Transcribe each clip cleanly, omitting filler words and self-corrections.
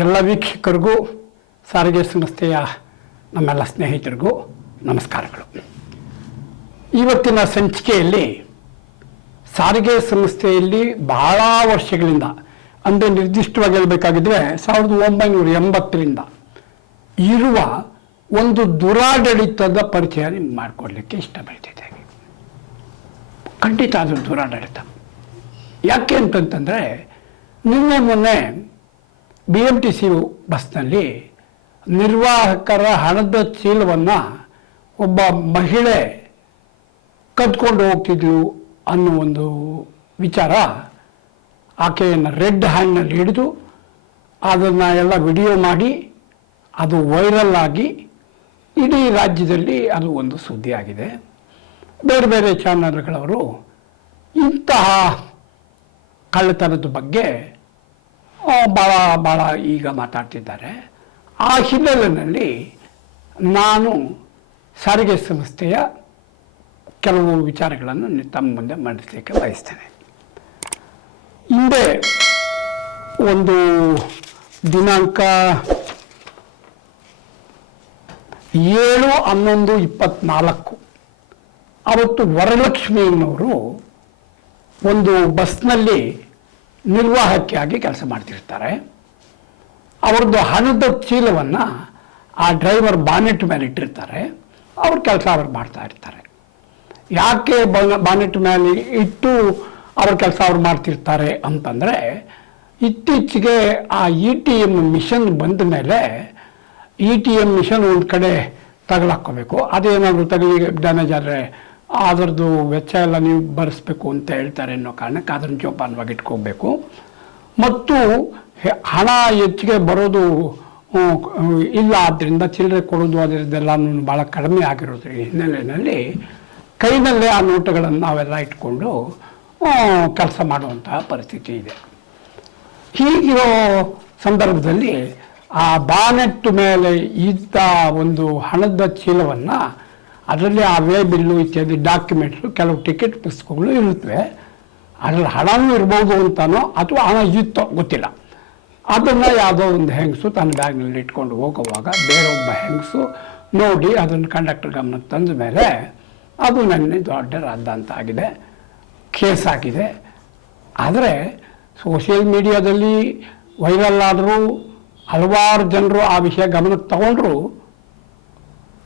ಎಲ್ಲ ವೀಕ್ಷಕರಿಗೂ ಸಾರಿಗೆ ಸಂಸ್ಥೆಯ ನಮ್ಮೆಲ್ಲ ಸ್ನೇಹಿತರಿಗೂ ನಮಸ್ಕಾರಗಳು. ಇವತ್ತಿನ ಸಂಚಿಕೆಯಲ್ಲಿ ಸಾರಿಗೆ ಸಂಸ್ಥೆಯಲ್ಲಿ ಬಹಳ ವರ್ಷಗಳಿಂದ, ಅಂದರೆ ನಿರ್ದಿಷ್ಟವಾಗಿ ಹೇಳಬೇಕಾಗಿದ್ರೆ 1980ರಿಂದ ಇರುವ ಒಂದು ದುರಾಡಳಿತದ ಪರಿಚಯ ನಿಮ್ಗೆ ಮಾಡಿಕೊಡ್ಲಿಕ್ಕೆ ಇಷ್ಟಪಡ್ತಿದ್ದೇನೆ. ಖಂಡಿತ ಅದು ದುರಾಡಳಿತ. ಯಾಕೆ ಅಂತಂತಂದರೆ, ನಿನ್ನೆ ಮೊನ್ನೆ BMTC ಬಸ್ನಲ್ಲಿ ನಿರ್ವಾಹಕರ ಹಣದ ಚೀಲವನ್ನು ಒಬ್ಬ ಮಹಿಳೆ ಕದ್ಕೊಂಡು ಹೋಗ್ತಿದ್ಲು ಅನ್ನೋ ಒಂದು ವಿಚಾರ, ಆಕೆಯನ್ನು ರೆಡ್ ಹ್ಯಾಂಡ್ನಲ್ಲಿ ಹಿಡಿದು ಅದನ್ನು ಎಲ್ಲ ವಿಡಿಯೋ ಮಾಡಿ ಅದು ವೈರಲ್ ಆಗಿ ಇಡೀ ರಾಜ್ಯದಲ್ಲಿ ಅದು ಒಂದು ಸುದ್ದಿಯಾಗಿದೆ. ಬೇರೆ ಬೇರೆ ಚಾನಲ್ಗಳವರು ಇಂತಹ ಕಳ್ಳತನದ ಬಗ್ಗೆ ಭಾಳ ಈಗ ಮಾತಾಡ್ತಿದ್ದಾರೆ. ಆ ಹಿನ್ನೆಲೆಯಲ್ಲಿ ನಾನು ಸಾರಿಗೆ ಸಂಸ್ಥೆಯ ಕೆಲವು ವಿಚಾರಗಳನ್ನು ತಮ್ಮ ಮುಂದೆ ಮಂಡಿಸಲಿಕ್ಕೆ ಬಯಸ್ತೇನೆ. ಹಿಂದೆ ಒಂದು ದಿನಾಂಕ 7/11/24 ಅವತ್ತು ವರಲಕ್ಷ್ಮಿಯವರು ಒಂದು ಬಸ್ನಲ್ಲಿ ನಿರ್ವಾಹಕಿಯಾಗಿ ಕೆಲಸ ಮಾಡ್ತಿರ್ತಾರೆ. ಅವ್ರದ್ದು ಹಣದ ಚೀಲವನ್ನು ಆ ಡ್ರೈವರ್ ಬಾನೆಟ್ ಮೇಲೆ ಇಟ್ಟಿರ್ತಾರೆ. ಅವ್ರ ಕೆಲಸ ಅವ್ರು ಮಾಡ್ತಾ ಇರ್ತಾರೆ. ಯಾಕೆ ಬಾನೆಟ್ ಮೇಲೆ ಇಟ್ಟು ಅವ್ರ ಕೆಲಸ ಅವ್ರು ಮಾಡ್ತಿರ್ತಾರೆ ಅಂತಂದರೆ, ಇತ್ತೀಚೆಗೆ ಆ ETM ಮಿಷನ್ ಬಂದ ಮೇಲೆ ETM ಮಿಷನ್ ಒಂದು ಕಡೆ ತಗಲಾಕೋಬೇಕು. ಅದೇನಾದರೂ ತಗಲಿ ಡ್ಯಾಮೇಜ್ ಆದರೆ ಅದರದ್ದು ವೆಚ್ಚ ಎಲ್ಲ ನೀವು ಭರಿಸ್ಬೇಕು ಅಂತ ಹೇಳ್ತಾರೆ ಅನ್ನೋ ಕಾರಣಕ್ಕೆ ಅದನ್ನು ಜೋಪಾನವಾಗಿ ಇಟ್ಕೋಬೇಕು. ಮತ್ತು ಹಣ ಹೆಚ್ಚಿಗೆ ಬರೋದು ಇಲ್ಲ, ಆದ್ದರಿಂದ ಚಿಲ್ಲರೆ ಕೊಡೋದು ಅದರದ್ದೆಲ್ಲ ಭಾಳ ಕಡಿಮೆ ಆಗಿರೋದ್ರ ಹಿನ್ನೆಲೆಯಲ್ಲಿ ಕೈನಲ್ಲೇ ಆ ನೋಟುಗಳನ್ನು ನಾವೆಲ್ಲ ಇಟ್ಕೊಂಡು ಕೆಲಸ ಮಾಡುವಂತಹ ಪರಿಸ್ಥಿತಿ ಇದೆ. ಹೀಗಿರೋ ಸಂದರ್ಭದಲ್ಲಿ ಆ ಬಾನೆಟ್ ಮೇಲೆ ಇದ್ದ ಒಂದು ಹಣದ ಚೀಲವನ್ನು, ಅದರಲ್ಲಿ ಆ ವೇ ಬಿಲ್ಲು ಇತ್ಯಾದಿ ಡಾಕ್ಯುಮೆಂಟ್ಸು, ಕೆಲವು ಟಿಕೆಟ್ ಪುಸ್ತಕಗಳು ಇರುತ್ತವೆ. ಅದರಲ್ಲಿ ಹಣವೂ ಇರ್ಬೋದು ಅಂತಾನೋ ಅಥವಾ ಹಣ ಇತ್ತೋ ಗೊತ್ತಿಲ್ಲ. ಅದನ್ನು ಯಾವುದೋ ಒಂದು ಹೆಂಗಸು ತನ್ನ ಬ್ಯಾಗ್ನಲ್ಲಿ ಇಟ್ಕೊಂಡು ಹೋಗುವಾಗ ಬೇರೊಬ್ಬ ಹೆಂಗಸು ನೋಡಿ ಅದನ್ನು ಕಂಡಕ್ಟರ್ ಗಮನಕ್ಕೆ ತಂದ ಮೇಲೆ ಅದು ನನ್ನ ದೊಡ್ಡ ರಾದ್ದಾಂತ ಆಗಿದೆ, ಕೇಸ್ ಆಗಿದೆ. ಆದರೆ ಸೋಷಿಯಲ್ ಮೀಡಿಯಾದಲ್ಲಿ ವೈರಲ್ ಆದರೂ ಹಲವಾರು ಜನರು ಆ ವಿಷಯ ಗಮನಕ್ಕೆ ತಗೊಂಡ್ರು.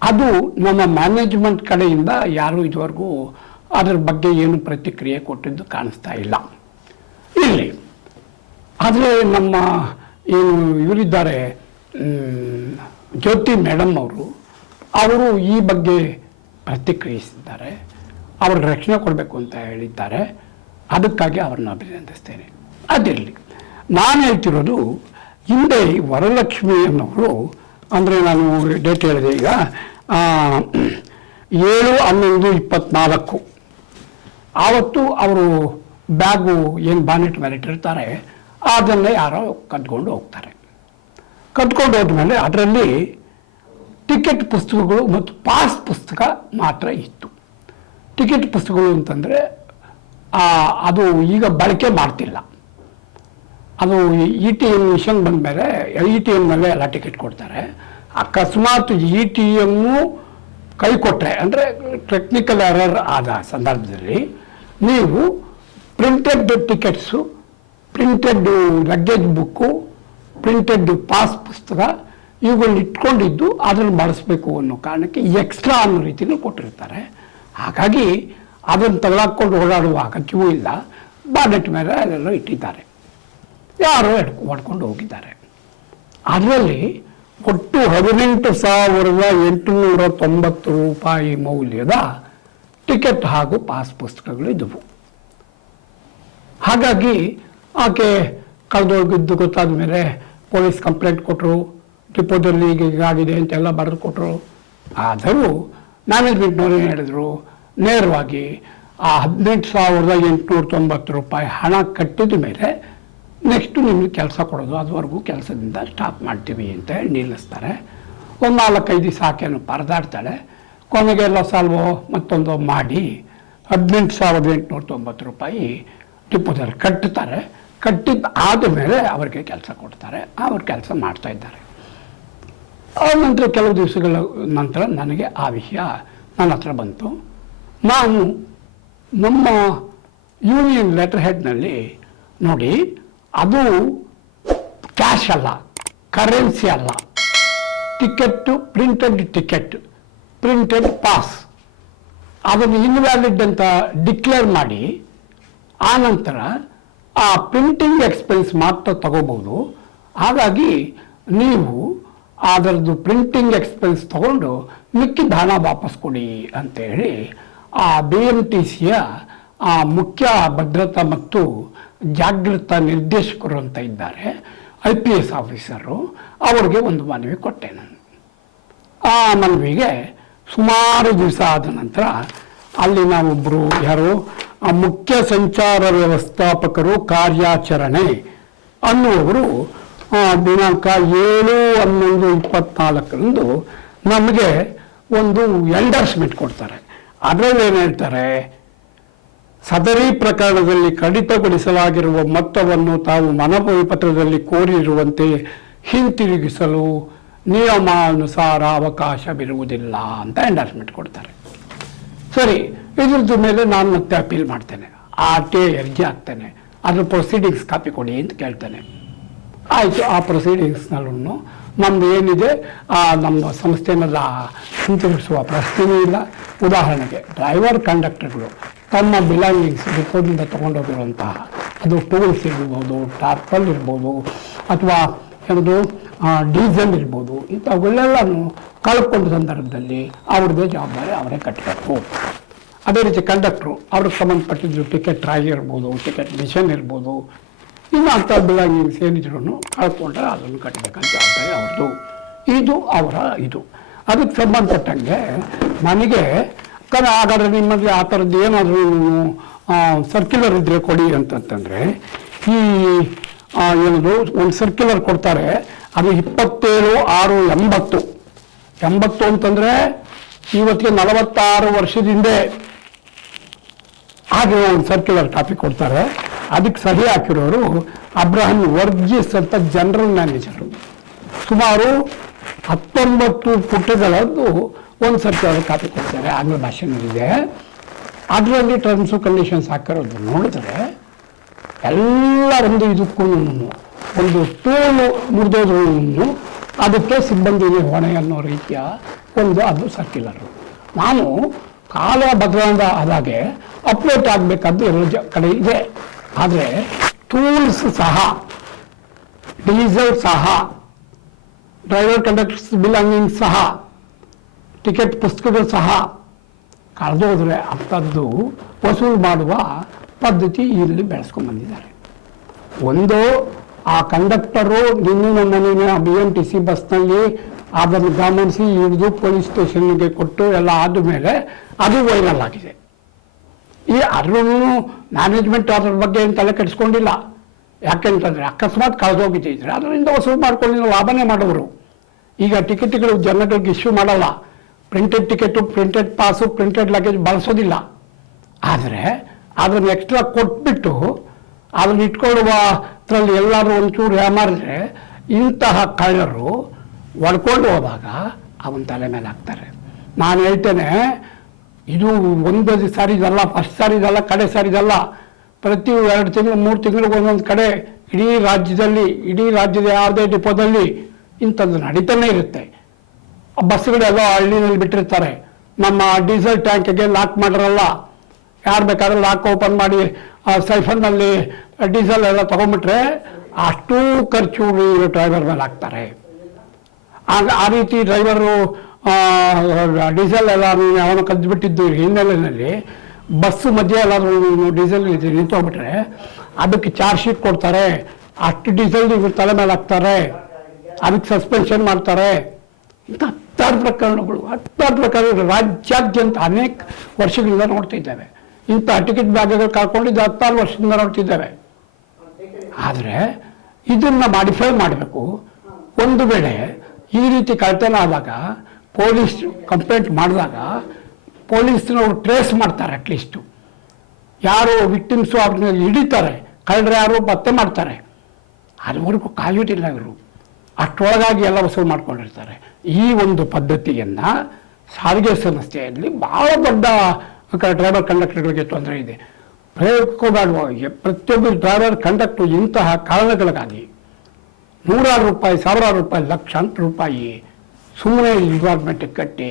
ಅದು ನಮ್ಮ ಮ್ಯಾನೇಜ್ಮೆಂಟ್ ಕಡೆಯಿಂದ ಯಾರೂ ಇದುವರೆಗೂ ಅದರ ಬಗ್ಗೆ ಏನು ಪ್ರತಿಕ್ರಿಯೆ ಕೊಟ್ಟಿದ್ದು ಕಾಣಿಸ್ತಾ ಇಲ್ಲ. ಇಲ್ಲಿ ಆದರೆ ನಮ್ಮ ಏನು ಇವರಿದ್ದಾರೆ ಜ್ಯೋತಿ ಮೇಡಮ್ ಅವರು ಈ ಬಗ್ಗೆ ಪ್ರತಿಕ್ರಿಯಿಸಿದ್ದಾರೆ. ಅವರು ರಕ್ಷಣೆ ಕೊಡಬೇಕು ಅಂತ ಹೇಳಿದ್ದಾರೆ. ಅದಕ್ಕಾಗಿ ಅವ್ರನ್ನ ಅಭಿನಂದಿಸ್ತೇನೆ. ಅದಿರಲಿ, ನಾನು ಹೇಳ್ತಿರೋದು, ಹಿಂದೆ ವರಲಕ್ಷ್ಮಿ ಅನ್ನೋರು, ಅಂದರೆ ನಾನು ಡೇಟ್ ಹೇಳಿದೆ ಈಗ 7/11/24 ಆವತ್ತು ಅವರು ಬ್ಯಾಗು ಏನು ಬಾನೆಟ್ ಮೇಲೆ ಇಟ್ಟಿರ್ತಾರೆ ಅದನ್ನೇ ಯಾರೋ ಕದ್ಕೊಂಡು ಹೋಗ್ತಾರೆ. ಕದ್ಕೊಂಡು ಹೋದ್ಮೇಲೆ ಅದರಲ್ಲಿ ಟಿಕೆಟ್ ಪುಸ್ತಕಗಳು ಮತ್ತು ಪಾಸ್ ಪುಸ್ತಕ ಮಾತ್ರ ಇತ್ತು. ಟಿಕೆಟ್ ಪುಸ್ತಕಗಳು ಅಂತಂದರೆ ಅದು ಈಗ ಬಳಕೆ ಮಾಡ್ತಿಲ್ಲ. ಅದು ETM ಮಿಷನ್ ಬಂದ ಮೇಲೆ ETMನಲ್ಲೇ ಎಲ್ಲ ಟಿಕೆಟ್ ಕೊಡ್ತಾರೆ. ಅಕಸ್ಮಾತ್ ETM ಕೈ ಕೊಟ್ಟರೆ, ಅಂದರೆ ಟೆಕ್ನಿಕಲ್ ಎರರ್ ಆದ ಸಂದರ್ಭದಲ್ಲಿ ನೀವು printed tickets, printed luggage book, printed pass ಪುಸ್ತಕ ಇವುಗಳನ್ನ ಇಟ್ಕೊಂಡಿದ್ದು ಅದನ್ನು ಬಳಸಬೇಕು ಅನ್ನೋ ಕಾರಣಕ್ಕೆ ಎಕ್ಸ್ಟ್ರಾ ಅನ್ನೋ ರೀತಿಯಲ್ಲಿ ಕೊಟ್ಟಿರ್ತಾರೆ. ಹಾಗಾಗಿ ಅದನ್ನು ತಗೊಳಕ್ಕೊಂಡು ಓಡಾಡುವ ಅಗತ್ಯವೂ ಇಲ್ಲ. ಬಾನೆಟ್ ಮೇಲೆ ಅಲ್ಲೆಲ್ಲ ಇಟ್ಟಿದ್ದಾರೆ, ಯಾರೋ ಹೊಡ್ಕೊಂಡು ಹೋಗಿದ್ದಾರೆ. ಅದರಲ್ಲಿ ಒಟ್ಟು 18,890 ರೂಪಾಯಿ ಮೌಲ್ಯದ ಟಿಕೆಟ್ ಹಾಗೂ ಪಾಸ್ ಪುಸ್ತಕಗಳು ಇದ್ದವು. ಹಾಗಾಗಿ ಆಕೆ ಕಳೆದೋಗಿದ್ದು ಗೊತ್ತಾದ ಮೇಲೆ ಪೊಲೀಸ್ ಕಂಪ್ಲೇಂಟ್ ಕೊಟ್ಟರು. ಡಿಪೋದಲ್ಲಿ ಹೀಗಾಗಿದೆ ಅಂತೆಲ್ಲ ಬರೆದು ಕೊಟ್ಟರು. ಆದರೂ ಮ್ಯಾನೇಜ್ಮೆಂಟ್ನವ್ರು ಏನು ಹೇಳಿದ್ರು, ನೇರವಾಗಿ ಆ 18,890 ರೂಪಾಯಿ ಹಣ ಕಟ್ಟಿದ ಮೇಲೆ ನೆಕ್ಸ್ಟು ನಿಮಗೆ ಕೆಲಸ ಕೊಡೋದು, ಅದುವರೆಗೂ ಕೆಲಸದಿಂದ ಸ್ಟಾಪ್ ಮಾಡ್ತೀವಿ ಅಂತ ಹೇಳಿ ನಿಲ್ಲಿಸ್ತಾರೆ. ಒಂದು 4-5 ದಿವಸ ಆಕೆಯನ್ನು ಪರದಾಡ್ತಾಳೆ. ಕೊನೆಗೆಲ್ಲ ಸಾಲ್ವೋ ಮತ್ತೊಂದು ಮಾಡಿ 18,890 ರೂಪಾಯಿ ಟಿಪ್ಪುದಲ್ಲಿ ಕಟ್ಟುತ್ತಾರೆ. ಕಟ್ಟಿದ ಆದಮೇಲೆ ಅವರಿಗೆ ಕೆಲಸ ಕೊಡ್ತಾರೆ. ಅವ್ರು ಕೆಲಸ ಮಾಡ್ತಾ ಇದ್ದಾರೆ. ಆ ನಂತರ ಕೆಲವು ದಿವಸಗಳ ನಂತರ ನನಗೆ ಆ ವಿಷಯ ನನ್ನ ಹತ್ರ ಬಂತು. ನಾನು ನಮ್ಮ ಯೂನಿಯನ್ ಲೆಟರ್ ಹೆಡ್ನಲ್ಲಿ ನೋಡಿ, ಅದು ಕ್ಯಾಶ್ ಅಲ್ಲ, ಕರೆನ್ಸಿ ಅಲ್ಲ, ಟಿಕೆಟ್ಟು, ಪ್ರಿಂಟೆಡ್ ಪಾಸ್, ಅದನ್ನು ಇನ್ವ್ಯಾಲಿಡ್ ಅಂತ ಡಿಕ್ಲೇರ್ ಮಾಡಿ ಆ ನಂತರ ಆ ಪ್ರಿಂಟಿಂಗ್ ಎಕ್ಸ್ಪೆನ್ಸ್ ಮಾತ್ರ ತಗೋಬೋದು. ಹಾಗಾಗಿ ನೀವು ಅದರದ್ದು ಪ್ರಿಂಟಿಂಗ್ ಎಕ್ಸ್ಪೆನ್ಸ್ ತಗೊಂಡು ಮಿಕ್ಕಿದ ಹಣ ವಾಪಸ್ ಕೊಡಿ ಅಂತೇಳಿ ಆ BMTCಯ ಆ ಮುಖ್ಯ ಭದ್ರತಾ ಮತ್ತು ಜಾಗೃತ ನಿರ್ದೇಶಕರು ಅಂತ ಇದ್ದಾರೆ, IPS ಆಫೀಸರು, ಅವ್ರಿಗೆ ಒಂದು ಮನವಿ ಕೊಟ್ಟೆ ನಾನು. ಆ ಮನವಿಗೆ ಸುಮಾರು ದಿವಸ ಆದ ನಂತರ ಅಲ್ಲಿ ನಾವೊಬ್ಬರು ಯಾರು ಮುಖ್ಯ ಸಂಚಾರ ವ್ಯವಸ್ಥಾಪಕರು ಕಾರ್ಯಾಚರಣೆ ಅನ್ನುವರು ದಿನಾಂಕ 7/11/24 ನಮಗೆ ಒಂದು ಎಂಡರ್ಸ್ಮೆಂಟ್ ಕೊಡ್ತಾರೆ. ಅದರಲ್ಲಿ ಏನು ಹೇಳ್ತಾರೆ, ಸದರಿ ಪ್ರಕರಣದಲ್ಲಿ ಕಡಿತಗೊಳಿಸಲಾಗಿರುವ ಮೊತ್ತವನ್ನು ತಾವು ಮನವಿ ಪತ್ರದಲ್ಲಿ ಕೋರಿರುವಂತೆ ಹಿಂತಿರುಗಿಸಲು ನಿಯಮಾನುಸಾರ ಅವಕಾಶವಿರುವುದಿಲ್ಲ ಅಂತ ಎಂಡರ್ಸ್ಮೆಂಟ್ ಕೊಡ್ತಾರೆ. ಸರಿ, ಇದ್ರದ್ದು ಮೇಲೆ ನಾನು ಮತ್ತೆ ಅಪೀಲ್ ಮಾಡ್ತೇನೆ, RTA ಅರ್ಜಿ ಹಾಕ್ತೇನೆ, ಅದ್ರ ಪ್ರೊಸೀಡಿಂಗ್ಸ್ ಕಾಪಿ ಕೊಡಿ ಅಂತ ಕೇಳ್ತೇನೆ. ಆಯಿತು, ಆ ಪ್ರೊಸೀಡಿಂಗ್ಸ್ನಲ್ಲೂ ನಮ್ದು ಏನಿದೆ ನಮ್ಮ ಸಂಸ್ಥೆನೆಲ್ಲ ಹಿಂತಿರುಗಿಸುವ ಪ್ರಶ್ನೆಯೂ ಇಲ್ಲ. ಉದಾಹರಣೆಗೆ ಡ್ರೈವರ್ ಕಂಡಕ್ಟರ್ಗಳು ತಮ್ಮ ಬಿಲಾಂಗಿಂಗ್ಸ್ ಡಿಪೋದಿಂದ ತೊಗೊಂಡೋಗಿರುವಂತಹ ಅದು ಟೂಲ್ಸ್ ಇರ್ಬೋದು, ಟಾರ್ಪಲ್ ಇರ್ಬೋದು, ಅಥವಾ ಯಾವುದು ಡೀಸೆಲ್ ಇರ್ಬೋದು, ಇಂಥವೆಲ್ಲನೂ ಕಳ್ಕೊಂಡ ಸಂದರ್ಭದಲ್ಲಿ ಅವ್ರದ್ದೇ ಜವಾಬ್ದಾರಿ ಅವರೇ ಕಟ್ಟಬೇಕು. ಅದೇ ರೀತಿ ಕಂಡಕ್ಟ್ರು ಅವ್ರಿಗೆ ಸಂಬಂಧಪಟ್ಟಿದ್ದು ಟಿಕೆಟ್ ರಾಗಿ ಇರ್ಬೋದು, ಟಿಕೆಟ್ ಮಿಷನ್ ಇರ್ಬೋದು, ಇನ್ನು ಅಂಥ ಬಿಲಾಂಗಿಂಗ್ಸ್ ಏನಿದ್ರು ಕಳ್ಕೊಂಡ್ರೆ ಅದನ್ನು ಕಟ್ಟಬೇಕಂತ ಜವಾಬ್ದಾರಿ ಅವ್ರದ್ದು. ಇದು ಅವರ ಇದು. ಅದಕ್ಕೆ ಸಂಬಂಧಪಟ್ಟಂಗೆ ನನಗೆ ಹಾಗಾದ್ರೆ ನಿಮ್ಮಲ್ಲಿ ಆ ಥರದ್ದು ಏನಾದರೂ ಸರ್ಕ್ಯುಲರ್ ಇದ್ದರೆ ಕೊಡಿ ಅಂತಂತಂದರೆ, ಈ ಏನದು ಒಂದು ಸರ್ಕ್ಯುಲರ್ ಕೊಡ್ತಾರೆ, ಅದು 27/6/80 ಅಂತಂದರೆ ಇವತ್ತಿಗೆ 46 ವರ್ಷದಿಂದ ಹಾಗೆ ಒಂದು ಸರ್ಕ್ಯುಲರ್ ಕಾಪಿ ಕೊಡ್ತಾರೆ. ಅದಕ್ಕೆ ಸಹಿ ಹಾಕಿರೋರು ಅಬ್ರಹಂ ವರ್ಗೀಸ್ ಅಂತ ಜನರಲ್ ಮ್ಯಾನೇಜರು. ಸುಮಾರು 19 ಪುಟಗಳದ್ದು ಒಂದು ಸರ್ಕ್ಯುಲರ್ ಕಾಪಿ ಕೊಡ್ತಾರೆ, ಆಂಗ್ಲ ಭಾಷೆನಲ್ಲಿದೆ. ಅದರಲ್ಲಿ ಟರ್ಮ್ಸು ಕಂಡೀಷನ್ಸ್ ಹಾಕಿರೋದು ನೋಡಿದ್ರೆ ಎಲ್ಲ ಒಂದು ಇದಕ್ಕೂ ಒಂದು ಟೂಲು ಮುರಿದೋದ್ರೂ ಅದಕ್ಕೆ ಸಿಬ್ಬಂದಿ ನಿರ್ವಹಣೆ ಅನ್ನೋ ರೀತಿಯ ಒಂದು ಅದು ಸರ್ಕ್ಯುಲರು. ನಾನು ಕಾಲ ಬದಲಾದ ಆದಾಗೆ ಅಪ್ಡೇಟ್ ಆಗಬೇಕಾದ್ದು ಎಲ್ಲ ಕಡೆ ಇದೆ. ಆದರೆ ಟೂಲ್ಸ್ ಸಹ, ಡೀಸೆಲ್ ಸಹ, ಡ್ರೈವರ್ ಕಂಡಕ್ಟರ್ಸ್ ಬಿಲಾಂಗಿಂಗ್ ಸಹ, ಟಿಕೆಟ್ ಪುಸ್ತಕಗಳು ಸಹ ಕಳೆದೋದ್ರೆ ಅಂಥದ್ದು ವಸೂಲು ಮಾಡುವ ಪದ್ಧತಿ ಇಲ್ಲಿ ಬೆಳೆಸ್ಕೊಂಡ್ಬಂದಿದ್ದಾರೆ. ಒಂದು ಆ ಕಂಡಕ್ಟರು ನಿನ್ನೆ ಮನೆಯ BMTC ಬಸ್ನಲ್ಲಿ ಅದನ್ನು ಗಮನಿಸಿ ಹಿಡಿದು ಪೊಲೀಸ್ ಸ್ಟೇಷನ್ಗೆ ಕೊಟ್ಟು ಎಲ್ಲ ಆದಮೇಲೆ ಅದು ವೈರಲ್ ಆಗಿದೆ. ಅದ್ರೂ ಮ್ಯಾನೇಜ್ಮೆಂಟ್ ಅದ್ರ ಬಗ್ಗೆ ಏನು ತಲೆ ಕೆಡಿಸ್ಕೊಂಡಿಲ್ಲ. ಯಾಕೆಂತಂದರೆ ಅಕಸ್ಮಾತ್ ಕಳೆದೋಗಿದ್ದಿದ್ರೆ ಅದರಿಂದ ವಸೂಲು ಮಾಡ್ಕೊಂಡು ಲಾಭನೇ ಮಾಡೋರು. ಈಗ ಟಿಕೆಟ್ಗಳು ಜನಗಳಿಗೆ ಇಶ್ಯೂ ಮಾಡಲ್ಲ, printed ticket, printed pass, printed luggage ಬಳಸೋದಿಲ್ಲ. ಆದರೆ ಅದನ್ನು ಎಕ್ಸ್ಟ್ರಾ ಕೊಟ್ಬಿಟ್ಟು ಅದನ್ನು ಇಟ್ಕೊಳ್ಳುವ ಅದರಲ್ಲಿ ಎಲ್ಲರೂ ಒಂಚೂರು ಯಾಮಾರಿದ್ರೆ ಇಂತಹ ಕಳ್ಳರು ಒಡ್ಕೊಂಡು ಹೋದಾಗ ಅವನ ತಲೆ ಮೇಲೆ ಹಾಕ್ತಾರೆ. ನಾನು ಹೇಳ್ತೇನೆ, ಇದು ಒಂದು ಸಾರಿದಲ್ಲ, ಫಸ್ಟ್ ಸಾರಿದಲ್ಲ, ಕಡೆ ಸಾರಿದಲ್ಲ. ಪ್ರತಿ 2 ತಿಂಗಳು 3 ತಿಂಗಳಿಗೆ ಒಂದೊಂದು ಕಡೆ ಇಡೀ ರಾಜ್ಯದ ಯಾವುದೇ ಡಿಪೋದಲ್ಲಿ ಇಂಥದ್ದು ನಡೀತಾನೆ ಇರುತ್ತೆ. ಬಸ್ಗಳೆಲ್ಲ ಹಳ್ಳಿನಲ್ಲಿ ಬಿಟ್ಟಿರ್ತಾರೆ. ನಮ್ಮ ಡೀಸೆಲ್ ಟ್ಯಾಂಕಿಗೆ ಲಾಕ್ ಮಾಡಿರಲ್ಲ. ಯಾರು ಬೇಕಾದ್ರೆ ಲಾಕ್ ಓಪನ್ ಮಾಡಿ ಸೈಫನ್ನಲ್ಲಿ ಡೀಸೆಲ್ ಎಲ್ಲ ತೊಗೊಂಡ್ಬಿಟ್ರೆ ಅಷ್ಟೂ ಖರ್ಚು ಡ್ರೈವರ್ ಮೇಲೆ ಹಾಕ್ತಾರೆ. ಆ ರೀತಿ ಡ್ರೈವರು ಡೀಸೆಲ್ ಎಲ್ಲ ಅವನು ಕದ್ದುಬಿಟ್ಟಿದ್ದು ಹಿನ್ನೆಲೆಯಲ್ಲಿ ಬಸ್ಸು ಮಧ್ಯೆ ಎಲ್ಲಾದರೂ ಡೀಸೆಲ್ ನಿಂತೋಗ್ಬಿಟ್ರೆ ಅದಕ್ಕೆ ಚಾರ್ಜ್ ಶೀಟ್ ಕೊಡ್ತಾರೆ. ಅಷ್ಟು ಡೀಸೆಲ್ ಇವ್ರ ತಲೆ ಮೇಲೆ ಹಾಕ್ತಾರೆ, ಅದಕ್ಕೆ ಸಸ್ಪೆನ್ಷನ್ ಮಾಡ್ತಾರೆ. ಇಂಥ 10 ಪ್ರಕರಣಗಳು ರಾಜ್ಯಾದ್ಯಂತ ಅನೇಕ ವರ್ಷಗಳಿಂದ ನೋಡ್ತಿದ್ದೇವೆ. ಇಂಥ ಟಿಕೆಟ್ ಬ್ಯಾಗ್ಗಳು ಕಳ್ಕೊಂಡಿದ್ದು 16 ವರ್ಷದಿಂದ ನೋಡ್ತಿದ್ದೇವೆ. ಆದರೆ ಇದನ್ನು ಮಾಡಿಫೈ ಮಾಡಬೇಕು. ಒಂದು ವೇಳೆ ಈ ರೀತಿ ಕಳ್ತನ ಆದಾಗ ಪೊಲೀಸ್ ಕಂಪ್ಲೇಂಟ್ ಮಾಡಿದಾಗ ಪೊಲೀಸ್ನವರು ಟ್ರೇಸ್ ಮಾಡ್ತಾರೆ. ಅಟ್ಲೀಸ್ಟು ಯಾರು ವಿಕ್ಟಿಮ್ಸು ಅವ್ರನ್ನ ಹಿಡಿತಾರೆ, ಕಳ್ಳರು ಯಾರು ಪತ್ತೆ ಮಾಡ್ತಾರೆ. ಅದುವರೆಗೂ ಕಾಯೋದಿಲ್ಲ ಇವರು, ಅಷ್ಟರೊಳಗಾಗಿ ಎಲ್ಲ ವಸೂಲು ಮಾಡ್ಕೊಂಡಿರ್ತಾರೆ. ಈ ಒಂದು ಪದ್ಧತಿಯನ್ನು ಸಾರಿಗೆ ಸಂಸ್ಥೆಯಲ್ಲಿ ಭಾಳ ದೊಡ್ಡ ಡ್ರೈವರ್ ಕಂಡಕ್ಟರ್ಗಳಿಗೆ ತೊಂದರೆ ಇದೆ. ಪ್ರಯೋಗಬೇಡುವ ಪ್ರತಿಯೊಬ್ಬರು ಡ್ರೈವರ್ ಕಂಡಕ್ಟರ್ ಇಂತಹ ಕಾರಣಗಳಿಗಾಗಿ ನೂರಾರು ರೂಪಾಯಿ, ಸಾವಿರಾರು ರೂಪಾಯಿ, ಲಕ್ಷಾಂತರ ರೂಪಾಯಿ ಸುಮ್ಮನೆ ಡಿಪಾರ್ಟ್ಮೆಂಟಿಗೆ ಕಟ್ಟಿ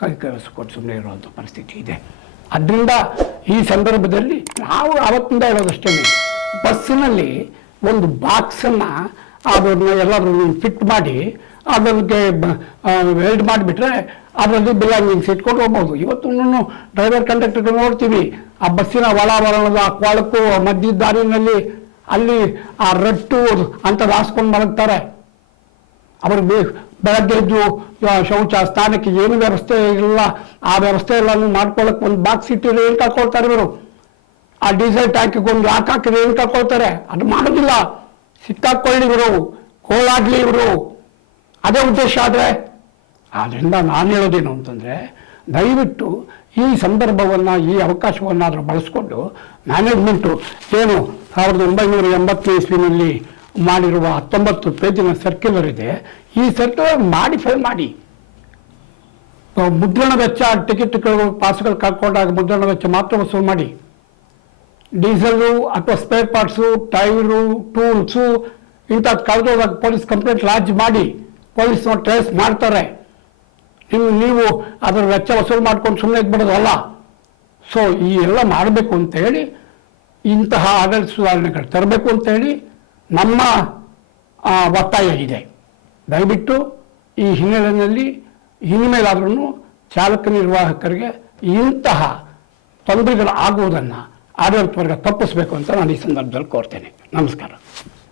ಕೈವಸಿಕೊಟ್ಟು ಸುಮ್ಮನೆ ಇರುವಂಥ ಪರಿಸ್ಥಿತಿ ಇದೆ. ಅದರಿಂದ ಈ ಸಂದರ್ಭದಲ್ಲಿ ನಾವು ಅವತ್ತಿಂದ ಹೇಳೋದಷ್ಟೇ, ಬಸ್ಸಿನಲ್ಲಿ ಒಂದು ಬಾಕ್ಸನ್ನು ಅದನ್ನು ಎಲ್ಲರೂ ಫಿಟ್ ಮಾಡಿ ಅದಕ್ಕೆ ವೆಲ್ಡ್ ಮಾಡಿಬಿಟ್ರೆ ಅದರಲ್ಲಿ ಬಿಲಾಂಗಿಂಗ್ಸ್ ಇಟ್ಕೊಂಡು ಹೋಗ್ಬೋದು. ಇವತ್ತು ಡ್ರೈವರ್ ಕಂಡಕ್ಟರ್ಗಳು ನೋಡ್ತೀವಿ, ಆ ಬಸ್ಸಿನ ಒಳಾವರಣದ ಆ ಕೊಳಕು ಮಧ್ಯ ದಾರಿನಲ್ಲಿ ಅಲ್ಲಿ ಆ ರಟ್ಟು ಅಂಥದ್ದು ಹಾಸ್ಕೊಂಡು ಮಲಗ್ತಾರೆ. ಅವ್ರಿಗೆ ಬೆಳಗ್ಗೆ ಎದ್ದು ಶೌಚ ಸ್ನಾನಕ್ಕೆ ಏನು ವ್ಯವಸ್ಥೆ ಇಲ್ಲ, ಆ ವ್ಯವಸ್ಥೆ ಎಲ್ಲ ಮಾಡ್ಕೊಳ್ಳೋಕೆ ಒಂದು ಬಾಕ್ಸ್ ಇಟ್ಟಿರೋ ಏನು ಕಳ್ಕೊಳ್ತಾರೆ ಇವರು. ಆ ಡೀಸೆಲ್ ಟ್ಯಾಂಕಿಗೆ ಒಂದು ಲಾಕ್ ಹಾಕಿದ್ರೆ ಏನು ಕಳ್ಕೊಳ್ತಾರೆ, ಅದು ಮಾಡೋದಿಲ್ಲ. ಸಿಕ್ಕಾಕೊಳ್ಳಿ ಇವರು, ಕೋಲಾಗ್ಲಿ ಇವರು, ಅದೇ ಉದ್ದೇಶ. ಆದ್ದರಿಂದ ನಾನು ಹೇಳೋದೇನು ಅಂತಂದರೆ, ದಯವಿಟ್ಟು ಈ ಸಂದರ್ಭವನ್ನು, ಈ ಅವಕಾಶವನ್ನಾದರೂ ಬಳಸ್ಕೊಂಡು ಮ್ಯಾನೇಜ್ಮೆಂಟು ಏನು 1980 ಇಸ್ವಿನಲ್ಲಿ ಮಾಡಿರುವ 19 ಪೇಜಿನ ಸರ್ಕ್ಯುಲರ್ ಇದೆ, ಈ ಸರ್ಕ್ಯುಲರ್ ಮಾಡಿಫೈ ಮಾಡಿ. ಮುದ್ರಣ ವೆಚ್ಚ, ಟಿಕೆಟ್ಗಳು, ಪಾಸ್ಗಳು ಕಳ್ಕೊಂಡಾಗ ಮುದ್ರಣ ವೆಚ್ಚ ಮಾತ್ರ ವಸೂಲು ಮಾಡಿ. ಡೀಸೆಲು ಅಥವಾ ಸ್ಪೇರ್ ಪಾರ್ಟ್ಸು, ಟೈರು, ಟೂಲ್ಸು ಇಂಥದ್ದು ಕಳೆದೋದಾಗ ಪೊಲೀಸ್ ಕಂಪ್ಲೇಂಟ್ ಲಾಂಚ್ ಮಾಡಿ, ಪೊಲೀಸ್ನವ್ರು ಟ್ರೇಸ್ ಮಾಡ್ತಾರೆ. ನೀವು ಅದರ ವೆಚ್ಚ ವಸೂಲು ಮಾಡ್ಕೊಂಡು ಸುಮ್ಮನೆ ಇದ್ಬಿಡೋದಲ್ಲ. ಸೊ ಈ ಎಲ್ಲ ಮಾಡಬೇಕು ಅಂತೇಳಿ, ಇಂತಹ ಆಡಳಿತ ಸುಧಾರಣೆಗಳು ತರಬೇಕು ಅಂತೇಳಿ ನಮ್ಮ ಒತ್ತಾಯ ಇದೆ. ದಯವಿಟ್ಟು ಈ ಹಿನ್ನೆಲೆಯಲ್ಲಿ ಇನ್ಮೇಲಾದ್ರೂ ಚಾಲಕ ನಿರ್ವಾಹಕರಿಗೆ ಇಂತಹ ತೊಂದರೆಗಳು ಆಗುವುದನ್ನು ಆಡಳಿತ ವರ್ಗ ತಪ್ಪಿಸಬೇಕು ಅಂತ ನಾನು ಈ ಸಂದರ್ಭದಲ್ಲಿ ಕೋರ್ತೇನೆ. ನಮಸ್ಕಾರ.